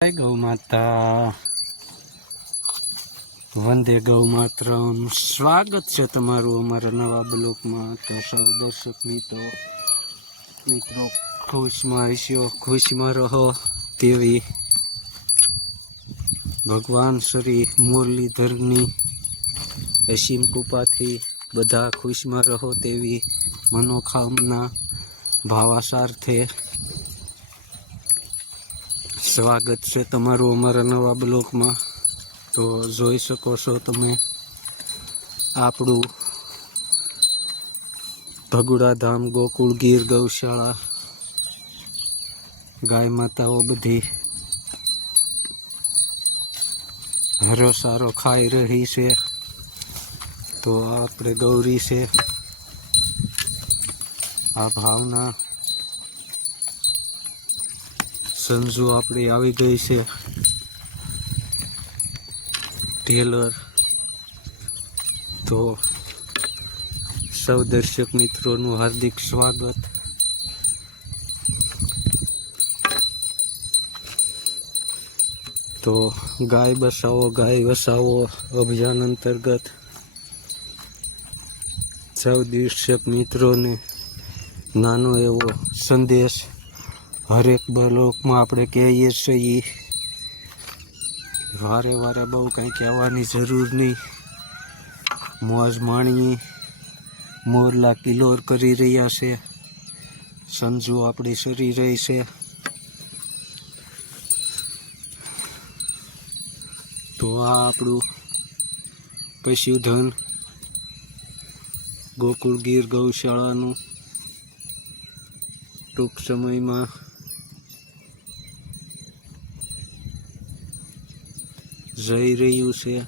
જય ગૌ માતા. વંદે ગૌ માતરમ. સ્વાગત છે તમારું અમારા નવા બ્લોકમાં. તો સૌ દર્શક મિત્રો મિત્રો ખુશમાં હશો ખુશમાં રહો તેવી ભગવાન શ્રી મુરલીધરની અસીમ કૃપાથી બધા ખુશમાં રહો તેવી મનોકામના ભાવાસાર્થે સ્વાગત છે તમારું અમારા નવા બ્લોકમાં તો જોઈ શકો છો તમે આપણું ભગુડા ધામ ગોકુળ, ગીર, ગૌશાળા, ગાય માતાઓ બધી હરો સારો ખાઈ રહી છે. તો આપણે ગૌરી છે. આ ભાવના સંજુ આપણી આવી ગઈ છે. ટેલર. તો સૌ દર્શક મિત્રોનું હાર્દિક સ્વાગત. તો ગાય બસાવો, ગાય વસાવો અભિયાન અંતર્ગત સૌ દર્શક મિત્રોને નાનો એવો સંદેશ હરેક બ્લોકમાં આપણે કહીએ છીએ. વારે વારે બહુ કંઈ કહેવાની જરૂર નહીં. મોજ માણીએ. મોરલા કિલોર કરી રહ્યા છે. સંજુ આપણી સરી રહી છે. તો આ આપણું પશુધન ગોકુળ ગીર ગૌશાળાનું ટૂંક સમયમાં જઈ રહ્યું છે.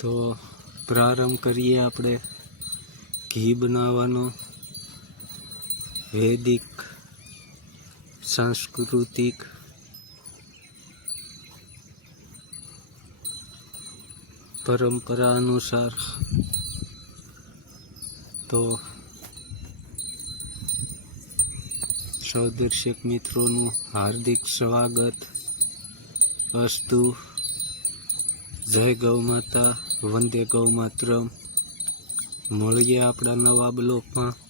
તો પ્રારંભ કરીએ આપણે ઘી બનાવવાનો. વૈદિક સાંસ્કૃતિક. પરંપરા અનુસાર. તો સૌ દર્શક મિત્રોનું હાર્દિક સ્વાગત. અસ્તુ. જય ગૌ માતા, વંદે ગૌ માતરમ. મળીએ આપણા નવા બ્લોકમાં.